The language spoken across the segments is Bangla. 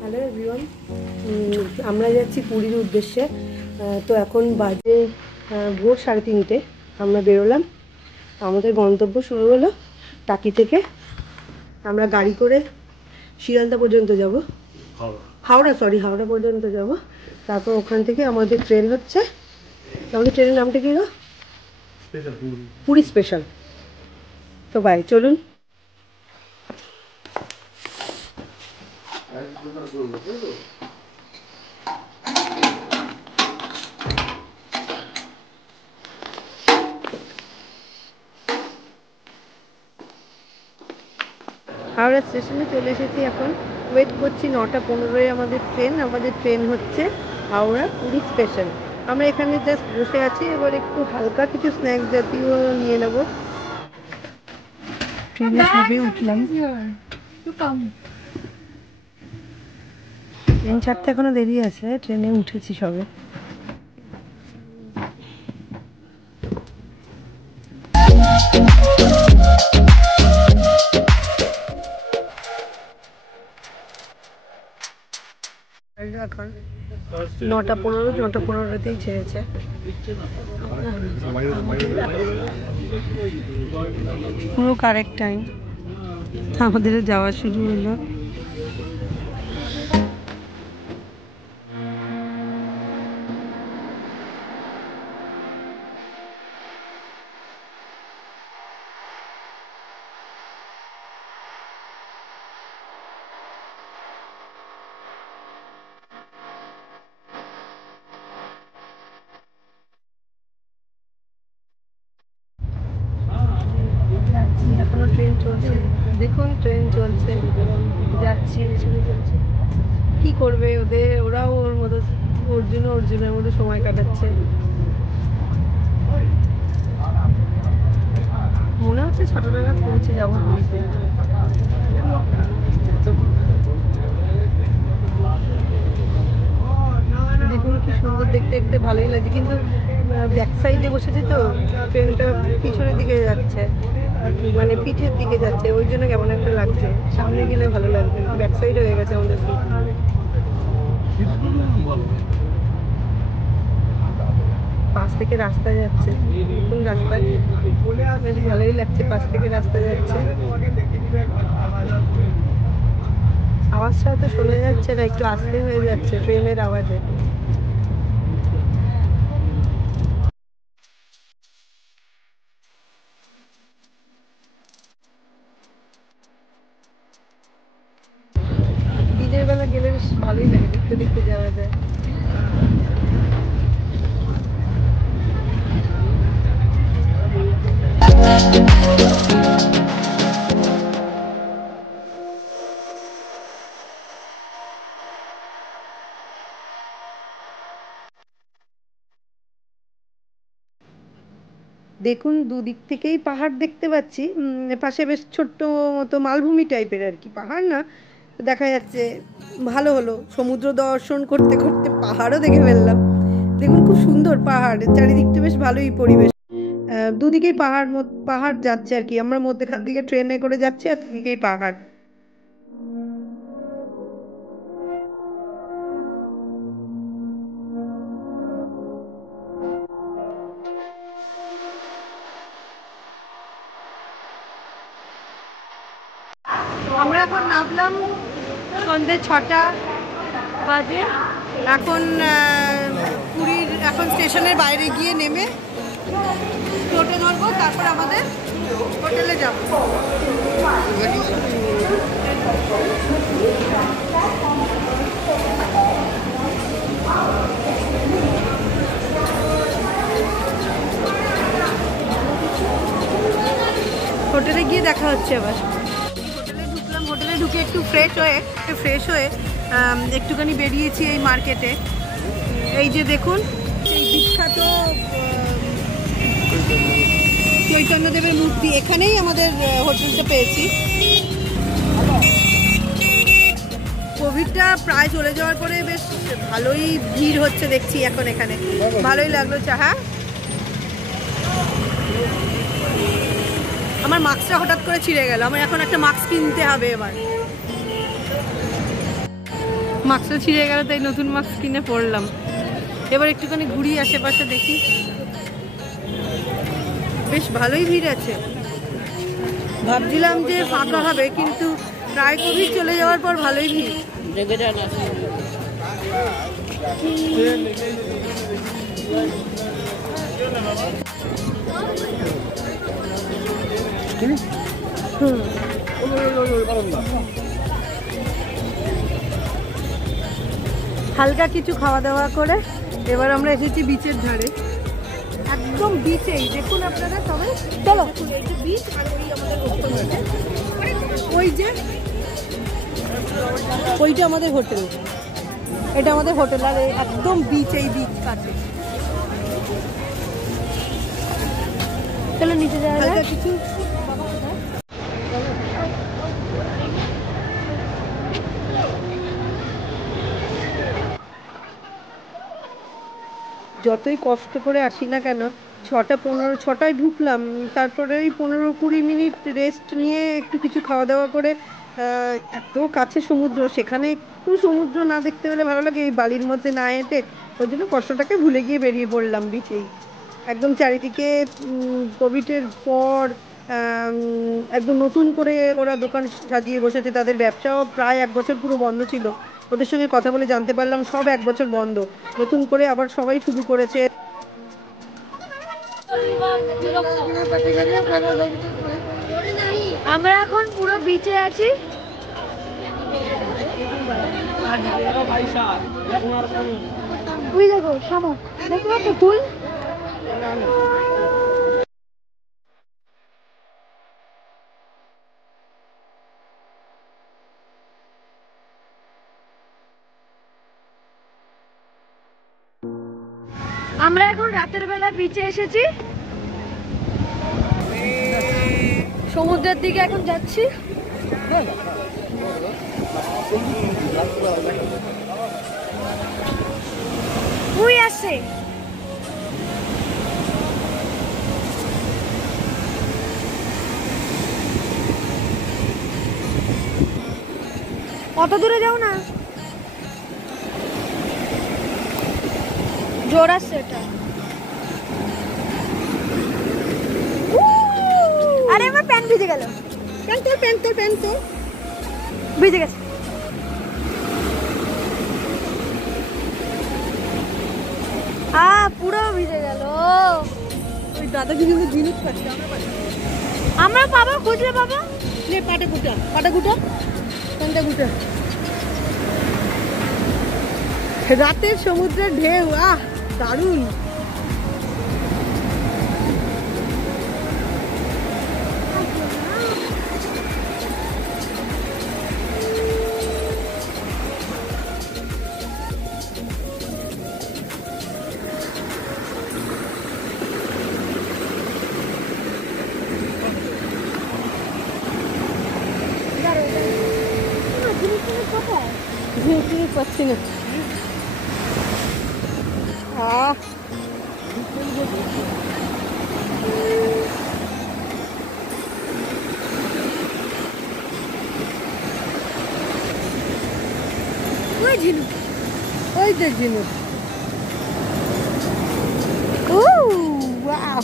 হ্যালো এভরিওয়ান, আমরা যাচ্ছি পুরীর উদ্দেশ্যে। তো এখন বাজে ভোর 3:30। আমরা বেরোলাম, আমাদের গন্তব্য শুরু হলো টাকি থেকে। আমরা গাড়ি করে শিয়ালদা পর্যন্ত যাব, হাওড়া পর্যন্ত যাব। তারপর ওখান থেকে আমাদের ট্রেন হচ্ছে, আমাদের ট্রেনের নামটা কি গো? পুরী স্পেশাল। তো বাই, চলুন। হাওড়া স্টেশনে চলে এসেছি, এখন ওয়েট করছি 9:15 আমাদের ট্রেন হচ্ছে হাওড়া পুরী স্পেশাল। আমরা এখানে জাস্ট বসে আছি, এবার একটু হালকা কিছু স্ন্যাক্স জাতীয় নিয়ে নেব। ট্রেনে সবে উঠলাম, ট্রেন ছাড়তে এখনো দেরি আছে, ট্রেনে উঠেছি সবে। এখন 9:15 ছেড়েছে। পুরো কারেক্ট টাইম আমাদের যাওয়া শুরু হলো। এখনো ট্রেন চলছে, দেখুন ট্রেন চলছে, যাচ্ছি, চলছে। কি করবে ওরাও ওর মতো অর্জুনের মতো সময় কাটাচ্ছে। মনে হচ্ছে 6টা নাগাদ পৌঁছে যাবো পুরীতে। দেখুন কি সুন্দর, দেখতে দেখতে ভালোই লাগছে, কিন্তু ব্যাক সাইডে বসেছি তো, ট্রেনটা পিছনের দিকে যাচ্ছে, মানে পিঠের দিকে যাচ্ছে, ওই জন্য কেমন একটা লাগছে। সামনে গেলে ভালো লাগবে, ব্যাক সাইড হয়ে গেছে আমাদের। পাশ থেকে রাস্তা যাচ্ছে, কোন রাস্তায়, বেশ ভালোই লাগছে, পাশ থেকে রাস্তা যাচ্ছে। আওয়াজটা তো শোনা যাচ্ছে না, একটু আস্তে হয়ে যাচ্ছে ট্রেনের আওয়াজে। দিনের বেলা গেলে বেশ ভালোই লাগে, দেখতে দেখতে যাওয়া যায়। দেখুন দুদিক থেকেই পাহাড় দেখতে পাচ্ছি, পাশে বেশ ছোট্ট মতো মালভূমি টাইপের আর কি, পাহাড় না, দেখা যাচ্ছে। ভালো হলো, সমুদ্র দর্শন করতে করতে পাহাড়ও দেখে ফেললাম। দেখুন খুব সুন্দর পাহাড়, চারিদিকটা বেশ ভালোই পরিবেশ। দুদিকেই পাহাড় যাচ্ছে আর কি, আমরা মধ্যখান থেকে ট্রেনে করে যাচ্ছি, আর দুদিকেই পাহাড়। আমরা এখন নামলাম, সন্ধ্যে 6টা বাজে। এখন পুরীর স্টেশনের বাইরে গিয়ে নেমে টোটো ধরবো, তারপর আমাদের হোটেলে যাব। হোটেলে গিয়ে দেখা হচ্ছে আবার। হোটেলে ঢুকলাম, হোটেলে ঢুকে একটু ফ্রেশ হয়ে একটুখানি বেরিয়েছি এই মার্কেটে। এই যে দেখুন, সেই বিখ্যাত চৈতন্যদেবের মূর্তি, এখানেই আমাদের হোটেলটা পেয়েছি। কোভিডটা প্রায় চলে যাওয়ার পরে বেশ ভালোই ভিড় হচ্ছে দেখছি এখন এখানে, ভালোই লাগলো। হ্যাঁ আমার মাস্কটা হঠাৎ করে ছিঁড়ে গেল, আমার এখন একটা মাস্ক কিনতে হবে। এবার মাস্কটা ছিঁড়ে গেল, তাই নতুন মাস্ক কিনে পরলাম। এবার একটুখানি ঘুরি আশেপাশে দেখি, বেশ ভালোই ভিড় আছে। ভাবছিলাম যে ফাঁকা হবে, কিন্তু প্রায় কোভিড চলে যাওয়ার পর ভালোই ভিড়। হালকা কিছু খাওয়া দাওয়া করে এবার আমরা এসেছি বিচের ধারে, একদম বিচেই। দেখুন আপনারা সবাই, চলো বিচ। আর ওই যে ওইটা আমাদের হোটেল, এটা আমাদের হোটেল, আর একদম বিচ, এই বিচ কাছে। চলো নিচে যাওয়া যাক কিছু। যতই কষ্ট করে আসি না কেন, 6:15 ঢুকলাম, তারপরে ওই 15-20 মিনিট রেস্ট নিয়ে একটু কিছু খাওয়া দাওয়া করে, এত কাছে সমুদ্র, সেখানে একটু সমুদ্র না দেখতে পেলে ভালো লাগে, এই বালির মধ্যে না হেঁটে। ওই জন্য কষ্টটাকে ভুলে গিয়ে বেরিয়ে পড়লাম বিচেই। একদম চারিদিকে কোভিডের পর একদম নতুন করে ওরা দোকান সাজিয়ে বসেছে, তাদের ব্যবসাও প্রায় 1 বছর পুরো বন্ধ ছিল। ওদের সঙ্গে কথা বলে জানতে পারলাম সব 1 বছর বন্ধ, নতুন করে আবার সবাই শুরু করেছে। আমরা এখন পুরো বিচে আছি। ওই দেখো সামো, দেখতে পাচ্ছ ফুল? আমরা এখন রাতের বেলা বিচে এসেছি, সমুদ্রের দিকে এখন যাচ্ছি। ওই আসছে, অত দূরে যাও না, জোর আসছে এটা। আরে আমার প্যান্ট ভিজে গেল। প্যান্ট তো ভিজে গেছে। পুরো ভিজে গেল। ওই দাদা কিন্তু জিনিস খাচ্ছে, আমরা পাবো, খুঁজলে পাবো। নে পাটা গুটা, প্যান্টটা গুটা। রাতের সমুদ্রের ঢেউ, দারুণ। পাচ্ছি না। ওই ঝিনুক, ওই যে ঝিনুক। ওয়াও,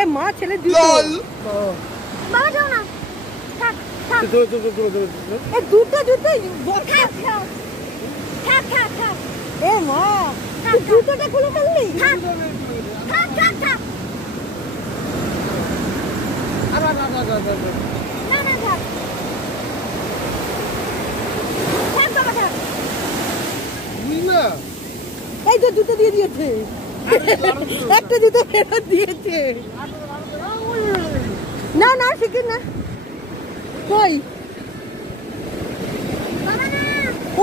এই মা ছেলে দুটো। বাবা যাও না, থাক থাক, এই দুটো জুতো। থাক থাক থাক, এ মা, তুই জুতোটা খুলে ফেললি? থাক থাক থাক থাক, না না থাক, থাক বাবা থাক। এই তো জুতো দিয়ে দিয়েছে, একটা জুতো ফেরত দিয়েছে। না না শিখি না, কই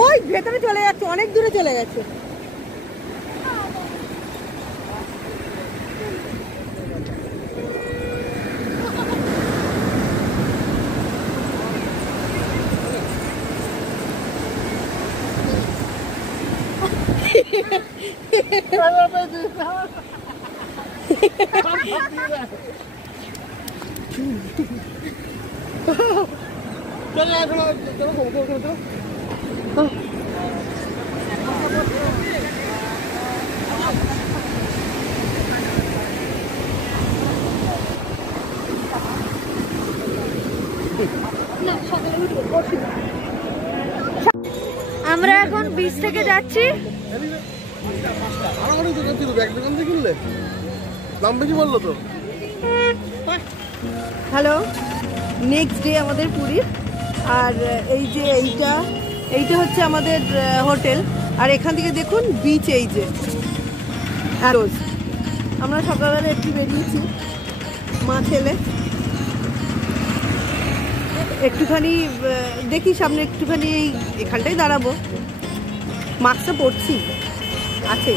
ওই ভেতরে চলে যাচ্ছে, অনেক দূরে চলে গেছে। আমরা এখন বিচ থেকে যাচ্ছি। হ্যালো, নেক্সট ডে আমাদের পুরীর। আর এই যে এইটা হচ্ছে আমাদের হোটেল। আর এখান থেকে দেখুন বিচ, এই যে রোজ। আমরা সকালবেলা একটু বেরিয়েছি মা ছেলে, একটুখানি দেখি সামনে, একটুখানি এখানটাই দাঁড়াবো। মাস্কটা পরছি আছে,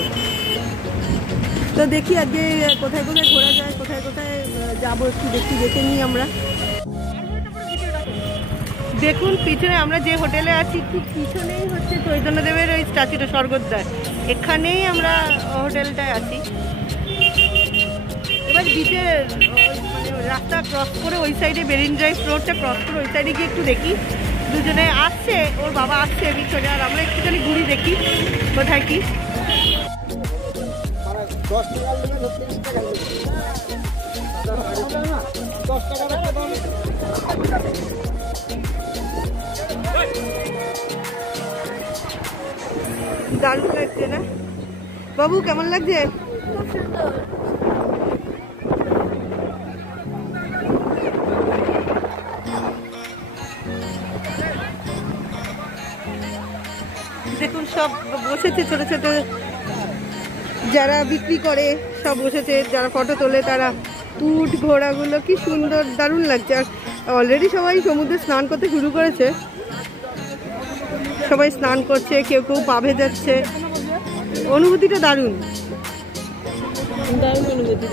তো দেখি আজকে কোথায় কোথায় ঘোরা যায়, কোথায় কোথায় যাবো একটু দেখে নিই আমরা। দেখুন পিছনে আমরা যে হোটেলে আছি, ঠিক পিছনেই হচ্ছে চৈতন্যদেবের ওই স্ট্যাচুটা, স্বর্গদ্বার। এখানেই আমরা হোটেলটায় আছি। এবার বিচের মানে রাস্তা ক্রস করে ওই সাইডে, মেরিন ড্রাইভ রোডটা ক্রস করে ওই সাইডে গিয়ে একটু দেখি। দুজনে আসছে, ওর বাবা আসছে পিছনে, আর আমরা একটুখানি ঘুরি, দেখি কোথায় কি। দারুণ লাগছে না বাবু? কেমন লাগছে? দেখুন সব বসেছে, ছোট ছোট যারা বিক্রি করে সব বসেছে, যারা ফটো তোলে তারা। উট ঘোড়াগুলো কি সুন্দর, দারুণ লাগছে। আর অলরেডি সবাই সমুদ্রে স্নান করতে শুরু করেছে, সবাই স্নান করছে, কেউ কেউ পা ভেজাচ্ছে। অনুভূতিটা দারুণ, দারুণ অনুভূতি।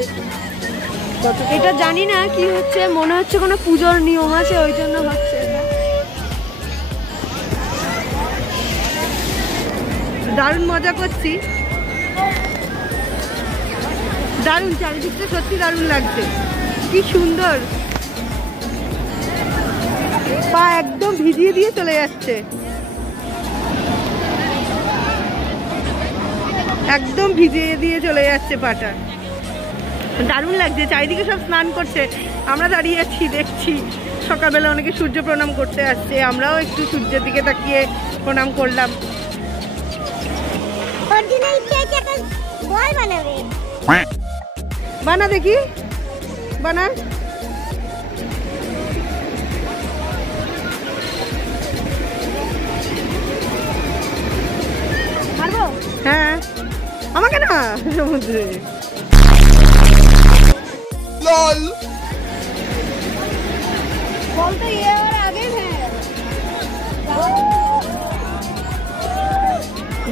এটা জানি না কি হচ্ছে, মনে হচ্ছে কোনো পুজোর নিয়ম আছে, ওই জন্য হচ্ছে। দারুণ মজা করছি, দারুণ। চারিদিকটা সত্যি দারুণ লাগছে, কি সুন্দর। পা একদম ভিজিয়ে দিয়ে চলে যাচ্ছে, একদম ভিজিয়ে দিয়ে চলে যাচ্ছে পাটা। দারুণ লাগছে, চারিদিকে সব স্নান করছে, আমরা দাঁড়িয়ে আছি দেখছি। সকালবেলা অনেকে সূর্য প্রণাম করতে আসছে, আমরাও একটু সূর্যের দিকে তাকিয়ে প্রণাম করলাম। বানা দেখি, বানা। হ্যাঁ, আমাকে না সমুদ্রে।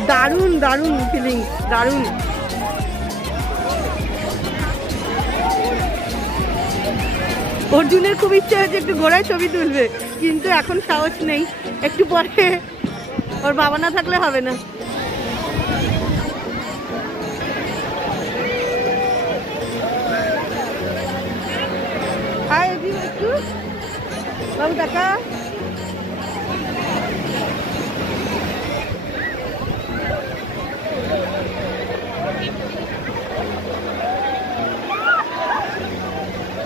দারুণ দারুণ ফিলিং, দারুণ। অর্জুনের খুব ইচ্ছে হয়েছে একটু ঘোড়ায় ছবি তুলবে, কিন্তু এখন সাহস নেই। একটু পরে, ওর বাবা না থাকলে হবে না। হাই একটু বাবু টাকা।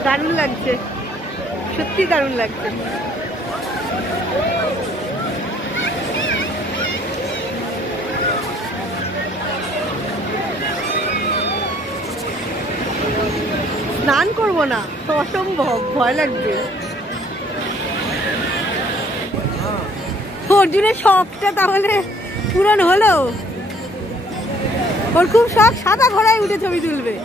দারুণ লাগছে, সত্যি দারুণ লাগছে। স্নান করবো না, অসম্ভব, ভয় লাগবে। অর্জুনের শখটা তাহলে পূরণ হলো। ওর খুব শখ সাদা ঘোড়ায় উঠে ছবি তুলবে।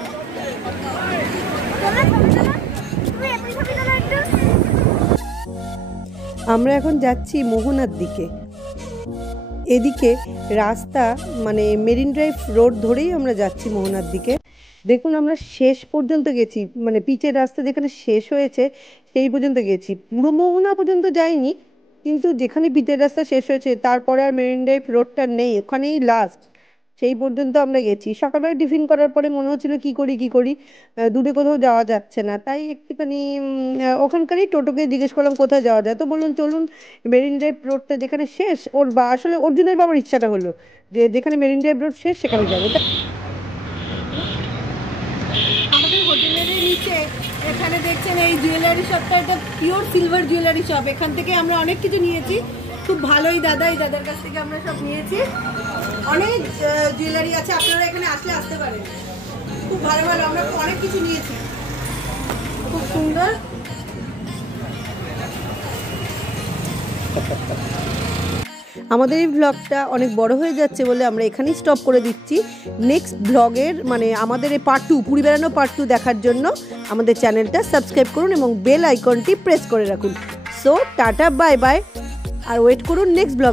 আমরা এখন যাচ্ছি মোহনার দিকে। এদিকে রাস্তা মানে মেরিন ড্রাইভ রোড ধরেই আমরা যাচ্ছি মোহনার দিকে। দেখুন আমরা শেষ পর্যন্ত গেছি, মানে পিচের রাস্তা যেখানে শেষ হয়েছে সেই পর্যন্ত গেছি, পুরো মোহনা পর্যন্ত যাইনি, কিন্তু যেখানে পিচের রাস্তা শেষ হয়েছে তারপরে আর মেরিন ড্রাইভ রোডটা নেই, ওখানেই লাস্ট। সেই পর্যন্ত আমরা গেছি। সকালবেলা টিফিন করার পরে মনে হচ্ছিল কি করি, দূরে কোথাও যাওয়া যাচ্ছে না, তাই একটুখানি ওখানকারই টোটোকে জিজ্ঞেস করলাম কোথায় যাওয়া যায়, তো বললাম চলুন মেরিন ড্রাইভ রোডটা যেখানে শেষ, ওর বা আসলে অর্জুনের বাবার ইচ্ছাটা হলো যে যেখানে মেরিন ড্রাইভ রোড শেষ সেখানে যাবে। আমাদের হোটেলের নিচে এখানে দেখছেন এই জুয়েলারি শপটা, এটা পিওর সিলভার জুয়েলারি শপ। এখান থেকে আমরা অনেক কিছু নিয়েছি, খুব ভালোই দাদা, এই দাদার কাছ থেকে আমরা সব নিয়েছি। অনেক জুয়েলারি আছে, আপনারা এখানে আসলে আসতে পারেন, খুব ভালো ভালো আমরা অনেক কিছু নিয়েছি, খুব সুন্দর। আমাদের এই ব্লগটা অনেক বড় হয়ে যাচ্ছে বলে আমরা এখানেই স্টপ করে দিচ্ছি। নেক্সট ব্লগের মানে আমাদের এই পার্ট 2 পুরী বেড়ানো পার্ট 2 দেখার জন্য আমাদের চ্যানেলটা সাবস্ক্রাইব করুন এবং বেল আইকনটি প্রেস করে রাখুন। সো টাটা বাই বাই, আর ওয়েট করুন নেক্সট ব্লগ।